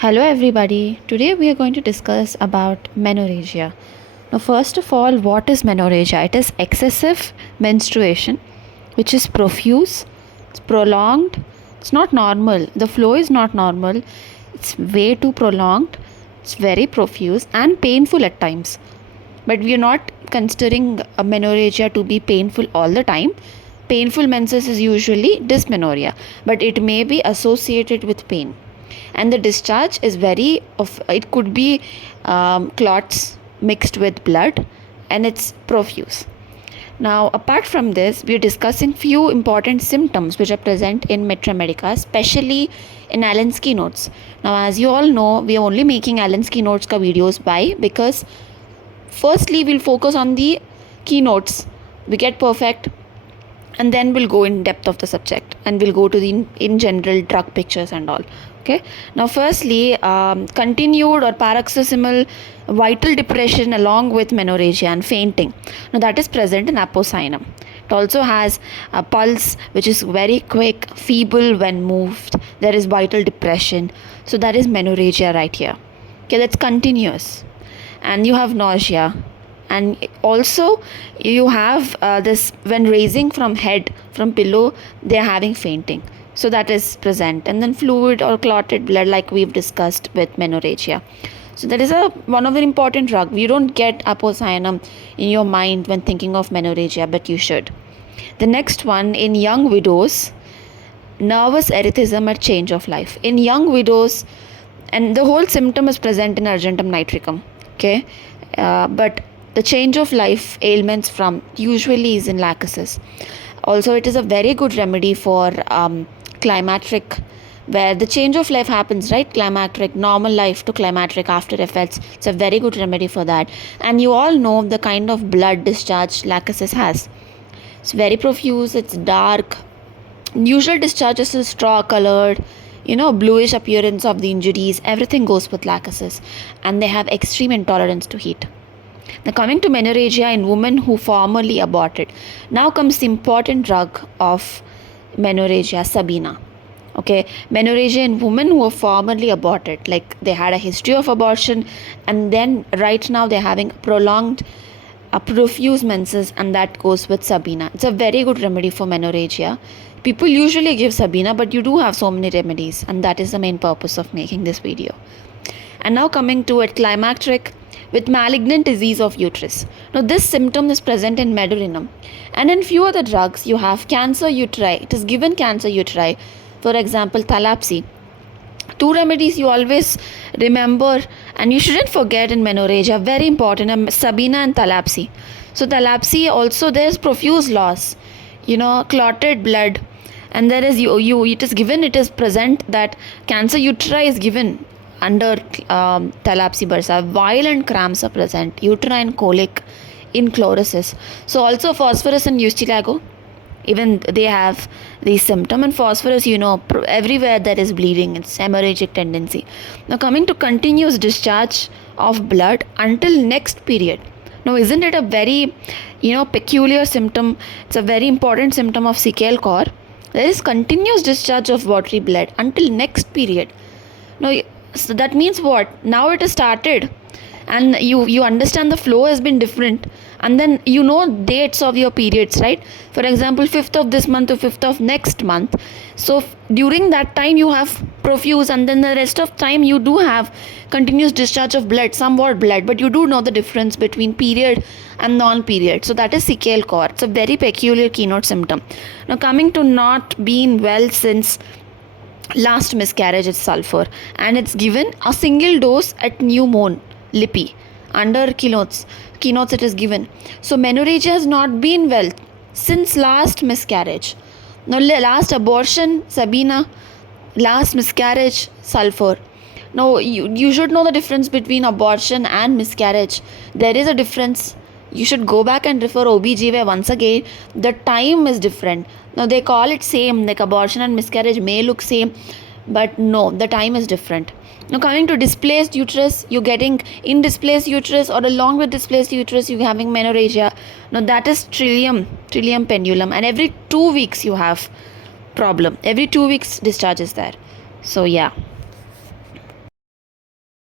Hello everybody. Today we are going to discuss about menorrhagia. Now first of all, what is menorrhagia? It is excessive menstruation which is profuse, it's prolonged, it's not normal. The flow is not normal. It's way too prolonged. It's very profuse and painful at times. But we are not considering a menorrhagia to be painful all the time. Painful menses is usually dysmenorrhea, but it may be associated with pain, and the discharge is very of it could be clots mixed with blood, and it's profuse. Now apart from this, we are discussing few important symptoms which are present in Metra Medica, especially in Allen's keynotes. Now as you all know, we are only making Allen's keynotes ka videos. Why? Because firstly we'll focus on the keynotes, we get perfect, and then we'll go in depth of the subject, and we'll go to the in general drug pictures and all. Okay, now firstly, continued or paroxysmal vital depression along with menorrhagia and fainting, now that is present in apocynon. It also has a pulse which is very quick, feeble when moved. There is vital depression, so that is menorrhagia right here. Okay, that's continuous. And you have nausea, and also you have this when raising from head from pillow, they are having fainting, so that is present. And then fluid or clotted blood, like we've discussed with menorrhagia. So that is one of the important drug. You don't get apocynon in your mind when thinking of menorrhagia, but you should. The next one, in young widows, nervous erethism at change of life. In young widows, and the whole symptom is present in argentum nitricum. Okay, but the change of life ailments from usually is in lacusis. Also, it is a very good remedy for climacteric, where the change of life happens, right? Climacteric, normal life to climacteric after effects. It's a very good remedy for that. And you all know the kind of blood discharge lacusis has. It's very profuse, it's dark. Usual discharges is straw colored, bluish appearance of the injuries. Everything goes with lacusis, and they have extreme intolerance to heat. Now coming to menorrhagia in women who formerly aborted. Now comes the important drug of menorrhagia, Sabina. Okay, menorrhagia in women who have formerly aborted, like they had a history of abortion, and then right now they're having prolonged profuse menses, and that goes with Sabina. It's a very good remedy for menorrhagia. People usually give Sabina, but you do have so many remedies, and that is the main purpose of making this video. And now coming to it, climacteric with malignant disease of uterus. Now this symptom is present in medullum, and in few other drugs you have cancer uteri. It is given cancer uteri, for example thalassemia. Two remedies you always remember and you shouldn't forget in menorrhagia, very important, Sabina and thalassemia. So thalassemia also, there is profuse loss, clotted blood, and there is it is given, it is present that cancer uteri is given under thalassemia bursa. Violent cramps are present, uterine colic, enchlorosis. So also phosphorus and eustilago, even they have these symptom. And phosphorus, everywhere there is bleeding, it's hemorrhagic tendency. Now coming to continuous discharge of blood until next period. Now isn't it a very peculiar symptom? It's a very important symptom of Sickle core. There is continuous discharge of watery blood until next period. Now so that means what? Now it has started, and you understand the flow has been different, and then dates of your periods, right? For example, 5th of this month to 5th of next month. So during that time you have profuse, and then the rest of time you do have continuous discharge of blood, somewhat blood, but you do know the difference between period and non-period. So that is Sickle core. It's a very peculiar keynote symptom. Now coming to not being well since last miscarriage, is sulfur, and it's given a single dose at new moon lipi, under keynotes it is given. So menorrhagia has not been well since last miscarriage. Now last abortion Sabina, last miscarriage sulfur. Now you should know the difference between abortion and miscarriage. There is a difference. You should go back and refer OBGYN once again. The time is different. Now they call it same, like abortion and miscarriage may look same, but no, the time is different. Now coming to displaced uterus, you're getting in displaced uterus, or along with displaced uterus you're having menorrhagia. Now that is trillium pendulum, and every 2 weeks you have problem. Every 2 weeks discharge is there. So yeah.